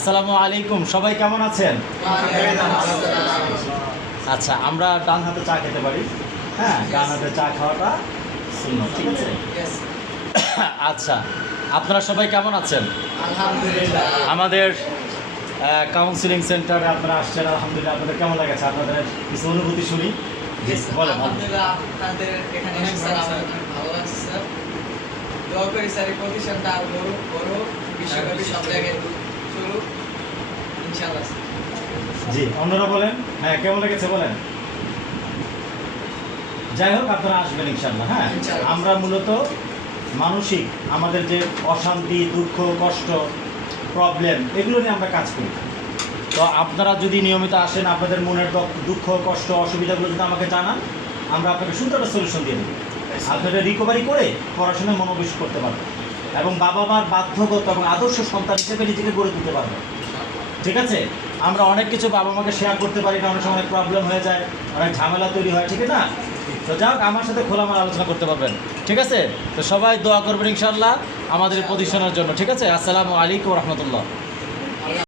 আসসালামু আলাইকুম, সবাই কেমন আছেন? আচ্ছা, আমরা ডান হাতে চা খেতে পারি। হ্যাঁ, ডান হাতে চা খাওয়াটা সুন্নাত, ঠিক আছে? আচ্ছা, আপনারা সবাই কেমন আছেন? আলহামদুলিল্লাহ। আমাদের কাউন্সিলিং সেন্টারে আপনারা আসছেন, আলহামদুলিল্লাহ। আপনাদের কেমন লাগছে? আপনাদের কিছু অনুভূতি শুনি, বলেন। আলহামদুলিল্লাহ, আপনাদের এখানে এসে স্যার আমার অনেক ভালো লাগছে স্যার। দোয়া করি স্যার এই প্রতিষ্ঠানটা আরো বড় বিশ্বব্যাপী সব জায়গায় চলুক ইনশাআল্লাহ। জি, অন্যরা বলেন। হ্যাঁ, কেমন লেগেছে বলেন। যাই হোক, আপনারা আসবেন ইনশাআল্লাহ। হ্যাঁ, ইনশাআল্লাহ। আমরা মূলত মানসিক আমাদের যে অশান্তি, দুঃখ, কষ্ট, প্রবলেম, এগুলো নিয়ে আমরা কাজ করি। তো আপনারা যদি নিয়মিত আসেন, আপনাদের মনের দুঃখ, কষ্ট, অসুবিধাগুলো যদি আমাকে জানান, আমরা আপনাকে সুন্দর একটা সলিউশন দিয়ে দেবো। আপনারা রিকভারি করে পড়াশোনায় মনোনিবেশ করতে পারবেন এবং বাবা মার বাধ্যগত এবং আদর্শ সন্তান হিসেবে নিজেকে গড়ে তুলতে পারবেন। ঠিক আছে? আমরা অনেক কিছু বাবা মাকে শেয়ার করতে পারি না, অনেক সময় অনেক প্রবলেম হয়ে যায়, অনেক ঝামেলা তৈরি হয়, ঠিক না? তো যাক, আমার সাথে খোলামেলা আলোচনা করতে পারবেন, ঠিক আছে? তো সবাই দোয়া করবেন ইনশাআল্লাহ আমাদের এই প্রতিষ্ঠানের জন্য, ঠিক আছে? আসসালামু আলাইকুম রহমতুল্লাহ।